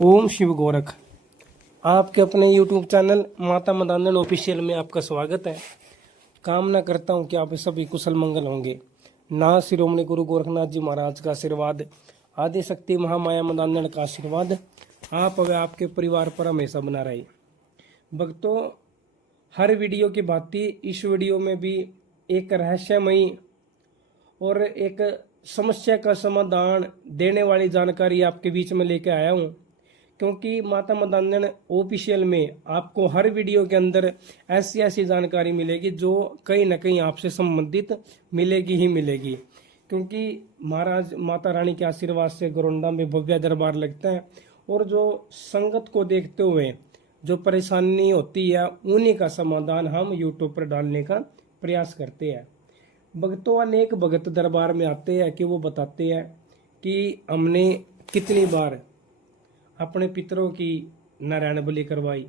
ओम शिव गोरख। आपके अपने YouTube channel माता मदानन ऑफिशियल में आपका स्वागत है। कामना करता हूं कि आप सभी कुशल मंगल होंगे। ना शिरोमणि गुरु गोरखनाथ जी महाराज का आशीर्वाद, आदि शक्ति महामाया मदानन का आशीर्वाद आप व आपके परिवार पर हमेशा बना रहे। भक्तों, हर वीडियो की भांति इस वीडियो में भी एक रहस्यमयी और एक समस्या का समाधान देने वाली जानकारी आपके बीच में लेके आया हूं, क्योंकि माता मदानन ऑफिशियल में आपको हर वीडियो के अंदर ऐसी ऐसी जानकारी मिलेगी जो कहीं ना कहीं आपसे संबंधित मिलेगी ही मिलेगी। क्योंकि महाराज माता रानी के आशीर्वाद से गोरंडा में भव्य दरबार लगता है और जो संगत को देखते हुए जो परेशानी होती है उन्हीं का समाधान हम यूट्यूब पर डालने का प्रयास करते हैं। भक्तों, अनेक भगत दरबार में आते हैं कि वो बताते हैं कि हमने कितनी बार अपने पितरों की नारायण बलि करवाई,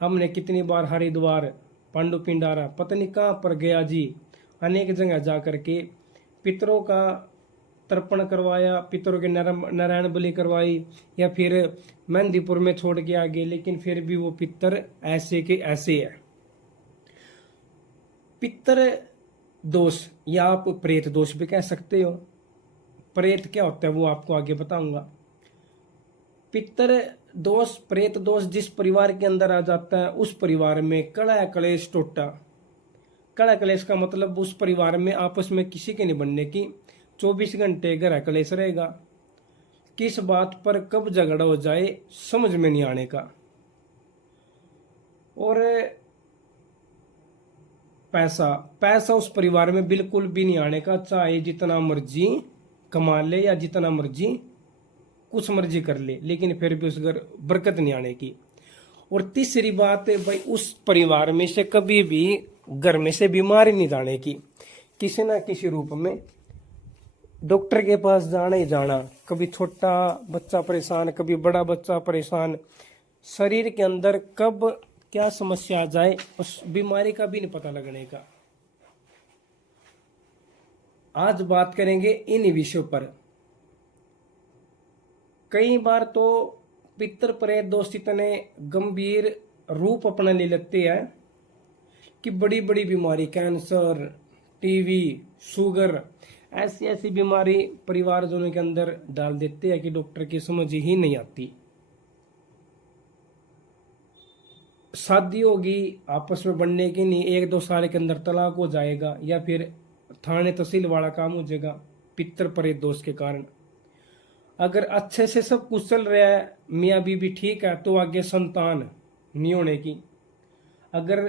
हमने कितनी बार हरिद्वार पांडु पिंडारा पता नहीं कहाँ पर गया जी, अनेक जगह जा करके पितरों का तर्पण करवाया, पितरों के नारायण बलि करवाई, या फिर मेहंदीपुर में छोड़ के आ गए, लेकिन फिर भी वो पितर ऐसे के ऐसे है। पितर दोष या आप प्रेत दोष भी कह सकते हो। प्रेत क्या होता है वो आपको आगे बताऊंगा। पितर दोष, प्रेत दोष जिस परिवार के अंदर आ जाता है उस परिवार में कड़ा कलेश टोटा। कड़ा कलेश का मतलब उस परिवार में आपस में किसी के नहीं बनने की, 24 घंटे घर कलेश रहेगा। किस बात पर कब झगड़ा हो जाए समझ में नहीं आने का। और पैसा उस परिवार में बिल्कुल भी नहीं आने का, चाहे जितना मर्जी कमा ले या जितना मर्जी कुछ मर्जी कर ले, लेकिन फिर भी उस घर बरकत नहीं आने की। और तीसरी बात है भाई, उस परिवार में से कभी भी घर में से बीमारी नहीं जाने की, किसी ना किसी रूप में डॉक्टर के पास जाना ही जाना। कभी छोटा बच्चा परेशान, कभी बड़ा बच्चा परेशान, शरीर के अंदर कब क्या समस्या आ जाए उस बीमारी का भी नहीं पता लगने का। आज बात करेंगे इन विषयों पर। कई बार तो पितर प्रेत दोष इतने गंभीर रूप अपना ले लेते हैं कि बड़ी बड़ी बीमारी, कैंसर, टीवी, शुगर, ऐसी ऐसी बीमारी परिवारजनों के अंदर डाल देते हैं कि डॉक्टर की समझ ही नहीं आती। शादी होगी आपस में बनने की नहीं, 1-2 साल के अंदर तलाक हो जाएगा या फिर थाने तहसील वाला काम हो जाएगा पितर प्रेत दोष के कारण। अगर अच्छे से सब कुछ चल रहा है, मियाँ बीबी ठीक है, तो आगे संतान नहीं होने की। अगर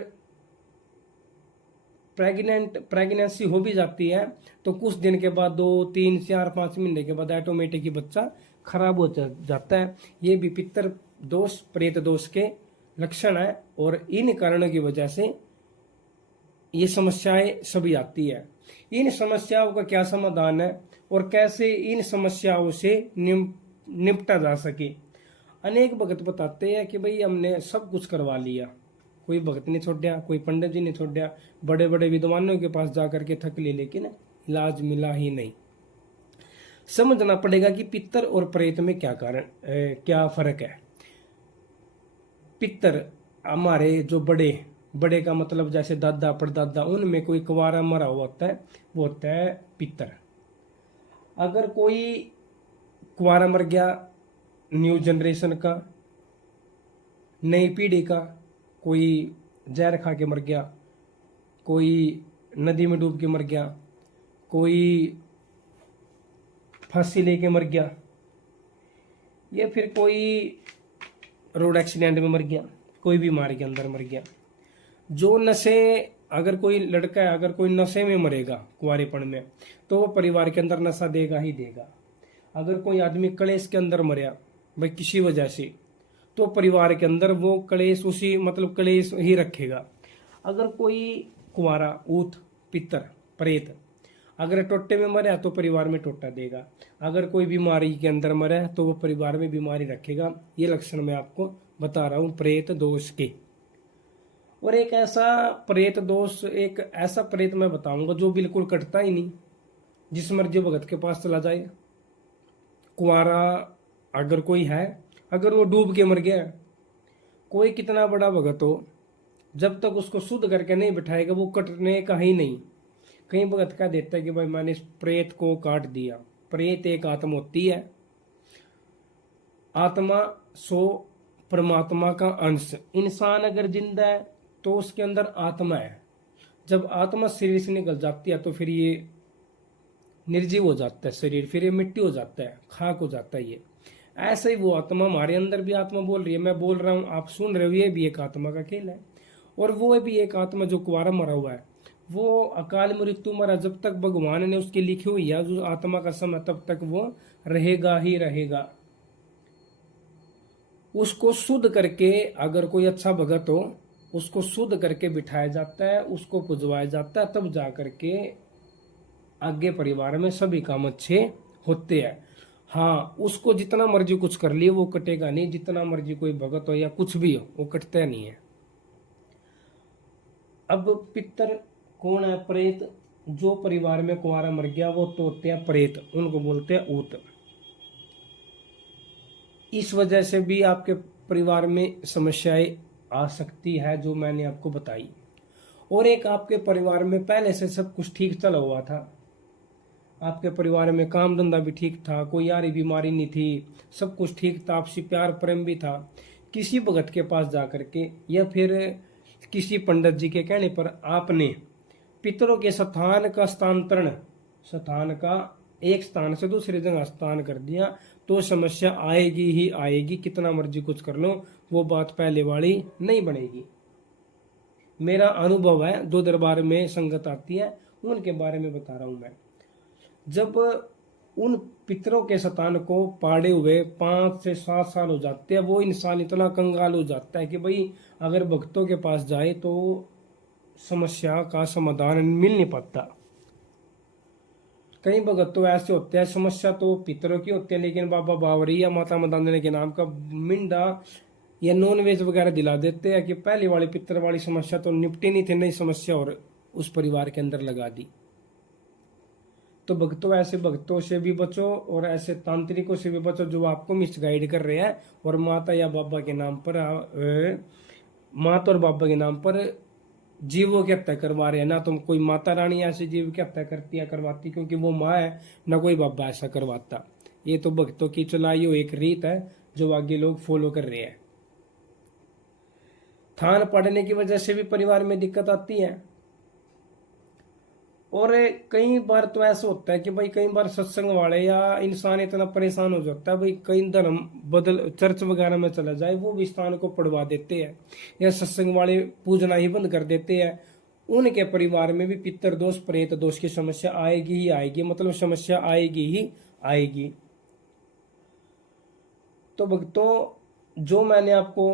प्रेगनेंसी हो भी जाती है तो कुछ दिन के बाद 2, 3, 4, 5 महीने के बाद ऑटोमेटिक ही बच्चा खराब हो जाता है। ये भी पितर दोष प्रेत दोष के लक्षण है और इन कारणों की वजह से ये समस्याएं सभी आती है। इन समस्याओं का क्या समाधान है और कैसे इन समस्याओं से निपटा जा सके। अनेक भगत बताते हैं कि भाई हमने सब कुछ करवा लिया, कोई भगत नहीं छोड़ा, कोई पंडित जी नहीं छोड़ा, बड़े बड़े विद्वानों के पास जाकर के थक लिए, लेकिन इलाज मिला ही नहीं। समझना पड़ेगा कि पितर और प्रेत में क्या फर्क है। पितर हमारे जो बड़े का मतलब जैसे दादा परदादा, उनमें कोई कुंवारा मरा हुआ होता है, वो होता है पितर। अगर कोई कुंवारा मर गया, न्यू जनरेशन का, नई पीढ़ी का, कोई जहर खा के मर गया, कोई नदी में डूब के मर गया, कोई फांसी लेके मर गया, या फिर कोई रोड एक्सीडेंट में मर गया, कोई बीमारी के अंदर मर गया। जो नशे, अगर कोई लड़का है अगर कोई नशे में मरेगा कुंवारेपन में, तो वो परिवार के अंदर नशा देगा ही देगा। अगर कोई आदमी कलेश के अंदर मरा भाई किसी वजह से, तो परिवार के अंदर वो कलेश उसी मतलब कलेश ही रखेगा। अगर कोई कुंवारा ऊत पितर प्रेत अगर टोटे में मरा तो परिवार में टोटा देगा। अगर कोई बीमारी के अंदर मरा तो वो परिवार में बीमारी रखेगा। ये लक्षण मैं आपको बता रहा हूं प्रेत दोष के। और एक ऐसा प्रेत दोष, एक ऐसा प्रेत मैं बताऊंगा जो बिल्कुल कटता ही नहीं, जिस मर्जी भगत के पास चला जाए। कुंवारा अगर कोई है अगर वो डूब के मर गया, कोई कितना बड़ा भगत हो, जब तक उसको शुद्ध करके नहीं बिठाएगा वो कटने का ही नहीं। कई भगत कह देता है कि भाई मैंने इस प्रेत को काट दिया। प्रेत एक आत्मा होती है, आत्मा सो परमात्मा का अंश। इंसान अगर जिंदा है तो उसके अंदर आत्मा है। जब आत्मा शरीर से निकल जाती है तो फिर ये निर्जीव हो जाता है शरीर, फिर ये मिट्टी हो जाता है, खाक हो जाता है ये। ऐसे ही वो आत्मा, हमारे अंदर भी आत्मा बोल रही है, मैं बोल रहा हूँ, आप सुन रहे हो, ये भी एक आत्मा का खेल है। और वो भी एक आत्मा जो कुंवारा मरा हुआ है, वो अकाल मृत्यु मरा, जब तक भगवान ने उसकी लिखी हुई है जो आत्मा का समय, तब तक वो रहेगा ही रहेगा। उसको शुद्ध करके, अगर कोई अच्छा भगत हो, उसको शुद्ध करके बिठाया जाता है, उसको पुजवाया जाता है, तब जा करके आगे परिवार में सभी काम अच्छे होते हैं। हाँ, उसको जितना मर्जी कुछ कर लिए वो कटेगा नहीं, जितना मर्जी कोई भगत हो या कुछ भी हो वो कटता नहीं है। अब पितर कौन है? प्रेत। जो परिवार में कुंवारा मर गया वो तो होते हैं प्रेत, उनको बोलते हैं ऊत। इस वजह से भी आपके परिवार में समस्याएं आ सकती है जो मैंने आपको बताई। और एक आपके परिवार में पहले से सब कुछ ठीक चला हुआ था, आपके परिवार में काम धंधा भी ठीक था, कोई यारी बीमारी नहीं थी, सब कुछ ठीक था, आपसी प्यार प्रेम भी था। किसी भगत के पास जाकर के या फिर किसी पंडित जी के कहने पर आपने पितरों के स्थान का स्थानांतरण, स्थान का एक स्थान से दूसरी जगह स्थान कर दिया, तो समस्या आएगी ही आएगी। कितना मर्जी कुछ कर लो वो बात पहले वाली नहीं बनेगी। मेरा अनुभव है, दो दरबार में संगत आती है, उनके बारे में बता रहा हूं मैं। जब उन पितरों के स्थान को पाड़े हुए 5 से 7 साल हो जाते हैं, वो इंसान इतना कंगाल हो जाता है कि भाई अगर भक्तों के पास जाए तो समस्या का समाधान मिल नहीं पाता। कई भगत तो ऐसे होते हैं, समस्या तो पितरों की होती है, लेकिन बाबा बावरी या माता मदांदने के नाम का मिंडा या नॉन वेज वगैरह दिला देते हैं कि पहली वाली पितर वाली समस्या तो निपटी नहीं थी, नई समस्या और उस परिवार के अंदर लगा दी। तो भक्तों, ऐसे भक्तों से भी बचो और ऐसे तांत्रिकों से भी बचो जो आपको मिसगाइड कर रहे हैं और माता या बाबा के नाम पर, माता और बाबा के नाम पर जीवों की हत्या करवा रहे हैं। ना तो कोई माता रानी ऐसे जीव की हत्या करती है, करवाती, क्योंकि वो माँ है, ना कोई बाबा ऐसा करवाता। ये तो भक्तों की चलाई हुई एक रीत है जो आगे लोग फॉलो कर रहे हैं। थान पड़ने की वजह से भी परिवार में दिक्कत आती है। और कई बार तो ऐसा होता है कि भाई कई बार सत्संग वाले या इंसान इतना परेशान हो जाता है, भाई कई धर्म बदल, चर्च वगैरह में चला जाए, वो भी स्थान को पढ़वा देते हैं या सत्संग वाले पूजना ही बंद कर देते हैं। उनके परिवार में भी पितर दोष प्रेत दोष की समस्या आएगी ही आएगी, मतलब समस्या आएगी ही आएगी। तो भक्तों, जो मैंने आपको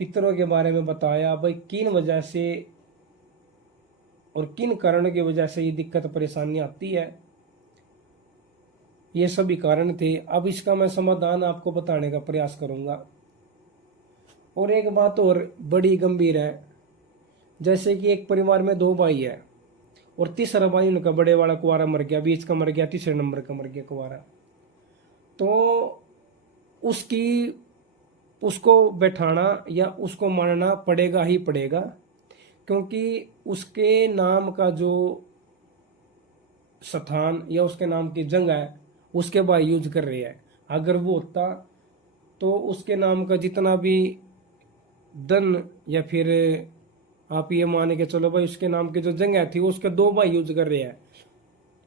पितरों के बारे में बताया, भाई किन वजह से और किन कारणों की वजह से ये दिक्कत परेशानी आती है, ये सभी कारण थे। अब इसका मैं समाधान आपको बताने का प्रयास करूंगा। और एक बात और बड़ी गंभीर है, जैसे कि एक परिवार में 2 भाई है और तीसरा भाई उनका बड़े वाला कुंवारा मर गया, बीच का मर गया, तीसरे नंबर का मर गया कुंवारा, तो उसको बैठाना या उसको मारना पड़ेगा ही पड़ेगा, क्योंकि उसके नाम का जो स्थान या उसके नाम की जगह है उसके भाई यूज कर रहे हैं। अगर वो होता तो उसके नाम का जितना भी धन, या फिर आप ये माने के चलो भाई उसके नाम की जो जगह थी उसके 2 भाई यूज कर रहे हैं,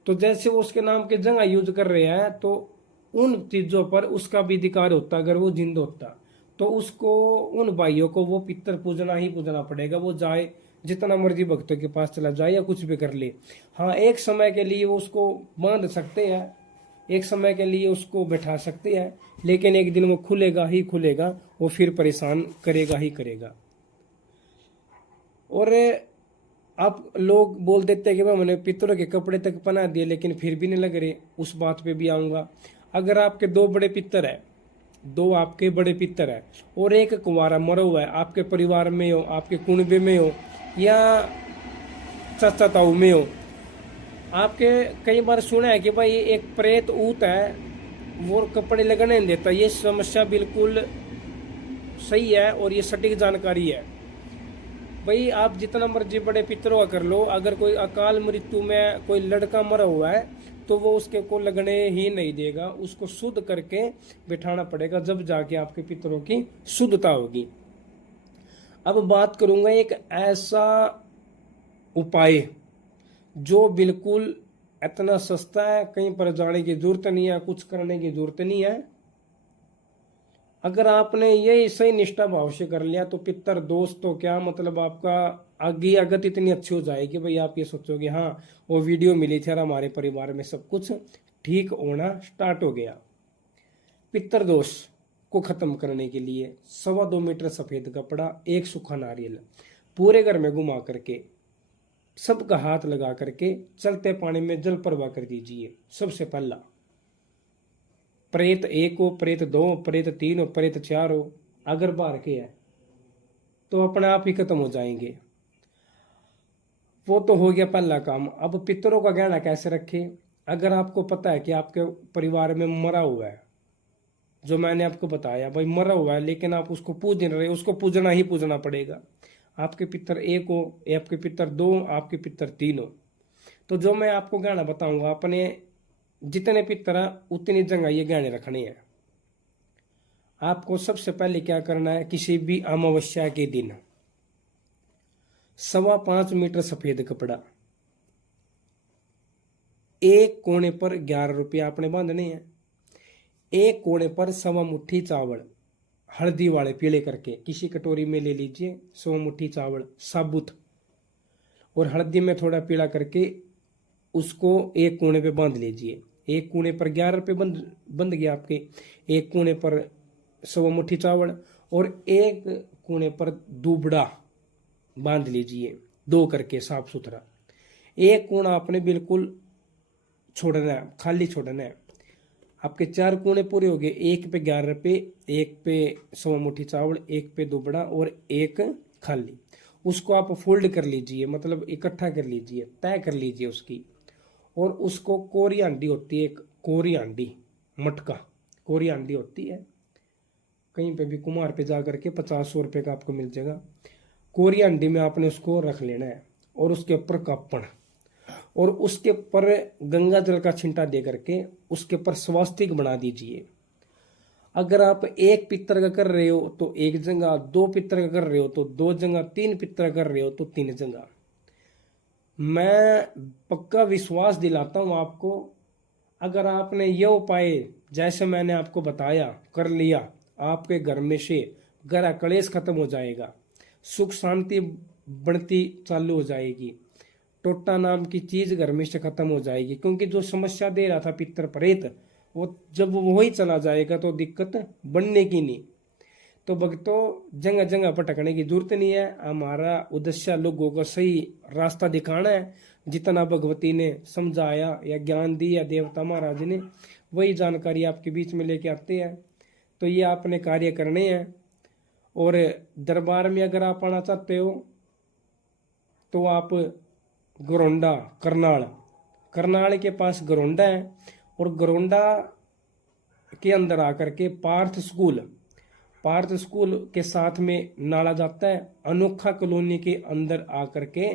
तो जैसे वो उसके नाम की जगह यूज कर रहे हैं तो उन चीजों पर उसका भी अधिकार होता। अगर वो जिंदा होता तो उसको, उन भाइयों को वो पितर पूजना ही पूजना पड़ेगा। वो जाए जितना मर्जी भक्तों के पास चला जाए या कुछ भी कर ले। हाँ, एक समय के लिए वो उसको बांध सकते हैं, एक समय के लिए उसको बैठा सकते हैं, लेकिन एक दिन वो खुलेगा ही खुलेगा, वो फिर परेशान करेगा ही करेगा। और आप लोग बोल देते हैं कि भाई मैंने पितरों के कपड़े तक पहना दिए लेकिन फिर भी नहीं लग रहे, उस बात पे भी आऊंगा। अगर आपके 2 बड़े पितर है, 2 आपके बड़े पितर है और एक कुंवारा मरा हुआ है, आपके परिवार में हो, आपके कुनबे में हो या चाचा ताऊ में हो, आपके कई बार सुना है कि भाई एक प्रेत ऊत है वो कपड़े लगने नहीं देता। ये समस्या बिल्कुल सही है और ये सटीक जानकारी है। भाई आप जितना मर्जी बड़े पितरों का कर लो, अगर कोई अकाल मृत्यु में कोई लड़का मरा हुआ है तो वो उसके को लगने ही नहीं देगा, उसको शुद्ध करके बिठाना पड़ेगा, जब जाके आपके पितरों की शुद्धता होगी। अब बात करूंगा एक ऐसा उपाय जो बिल्कुल इतना सस्ता है, कहीं पर जाने की जरूरत नहीं है, कुछ करने की जरूरत नहीं है। अगर आपने ये सही निष्ठा भाव से कर लिया तो पितर दोस्त तो क्या, मतलब आपका आगे आगत इतनी अच्छी हो जाएगी भाई, आप ये सोचोगे हाँ वो वीडियो मिली थी और हमारे परिवार में सब कुछ ठीक होना स्टार्ट हो गया। पितर दोष को खत्म करने के लिए 2.25 मीटर सफेद कपड़ा, एक सूखा नारियल पूरे घर में घुमा करके सबका हाथ लगा करके चलते पानी में जल प्रवाह कर दीजिए। सबसे पहला प्रेत 1 हो, प्रेत 2 हो, प्रेत 3 हो, प्रेत 4 हो, अगर बाहर के है तो अपने आप ही खत्म हो जाएंगे। वो तो हो गया पहला काम। अब पितरों का गहना कैसे रखें? अगर आपको पता है कि आपके परिवार में मरा हुआ है, जो मैंने आपको बताया भाई मरा हुआ है, लेकिन आप उसको पूज नहीं रहे, उसको पूजना ही पूजना पड़ेगा। आपके पितर 1 हो, आपके पितर 2, आपके पितर 3 हो, तो जो मैं आपको गहना बताऊंगा अपने जितने पितर है उतनी जगह ये गहने रखने हैं। आपको सबसे पहले क्या करना है, किसी भी अमावस्या के दिन 5.25 मीटर सफेद कपड़ा, एक कोने पर 11 रुपया आपने बांधने हैं, एक कोने पर 1.25 मुट्ठी चावल हल्दी वाले पीले करके किसी कटोरी में ले लीजिए। 100 मुट्ठी चावल साबुत और हल्दी में थोड़ा पीला करके उसको एक कोने पे बांध लीजिए। एक कोने पर 11 रुपये बंध गया आपके, एक कोने पर 100 मुट्ठी चावल और एक कोने पर दुबड़ा बांध लीजिए, 2 करके साफ सुथरा। एक कोना आपने बिल्कुल छोड़ना है, खाली छोड़ना है। आपके 4 कोने पूरे हो गए, एक पे 11 रुपये, एक पे 100 मुट्ठी चावल, एक पे दुबड़ा और एक खाली। उसको आप फोल्ड कर लीजिए, मतलब इकट्ठा कर लीजिए, तय कर लीजिए उसकी। और उसको कोरी हांडी होती है, एक कोरी हांडी मटका कोरी हांडी होती है, कहीं पे भी कुम्हार पे जा करके 50-100 रुपये का आपको मिल जाएगा। कोरी हांडी में आपने उसको रख लेना है और उसके ऊपर कापड़ और उसके ऊपर गंगा जल का छिंटा दे करके उसके ऊपर स्वास्तिक बना दीजिए। अगर आप एक पितर का कर रहे हो तो एक जगह, 2 पितर का कर रहे हो तो 2 जगह, 3 पितर कर रहे हो तो 3 जगह। मैं पक्का विश्वास दिलाता हूं आपको, अगर आपने यह उपाय जैसे मैंने आपको बताया कर लिया, आपके घर में से ग्रह क्लेश खत्म हो जाएगा, सुख शांति बढ़ती चालू हो जाएगी, टोटा नाम की चीज घर में से खत्म हो जाएगी। क्योंकि जो समस्या दे रहा था पितर प्रेत, वो जब वो ही चला जाएगा तो दिक्कत बनने की नहीं। तो भक्तों जगह जगह भटकने की जरूरत नहीं है, हमारा उद्देश्य लोगों को सही रास्ता दिखाना है। जितना भगवती ने समझाया या ज्ञान दिया देवता महाराज ने, वही जानकारी आपके बीच में लेके आते हैं। तो ये आपने कार्य करने हैं। और दरबार में अगर आप आना चाहते हो तो आप गरोंडा करनाल के पास गरोंडा है, और गरोंडा के अंदर आकर के पार्थ स्कूल के साथ में नाला जाता है, अनोखा कॉलोनी के अंदर आकर के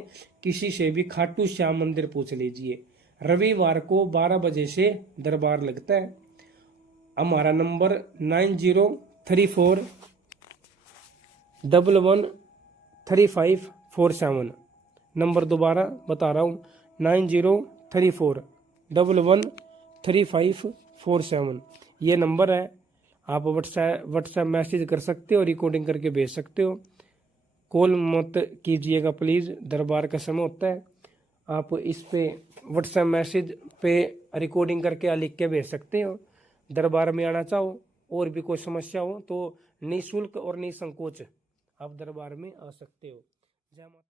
किसी से भी खाटू श्याम मंदिर पूछ लीजिए। रविवार को 12 बजे से दरबार लगता है। हमारा नंबर 9034113547। नंबर दोबारा बता रहा हूँ, 9034113547। ये नंबर है। आप व्हाट्सएप मैसेज कर सकते हो, रिकॉर्डिंग करके भेज सकते हो। कॉल मत कीजिएगा प्लीज़, दरबार का समय होता है। आप इस पे व्हाट्सएप मैसेज पे रिकॉर्डिंग करके लिख के भेज सकते हो। दरबार में आना चाहो और भी कोई समस्या हो तो निःशुल्क और निसंकोच आप दरबार में आ सकते हो। जय माता।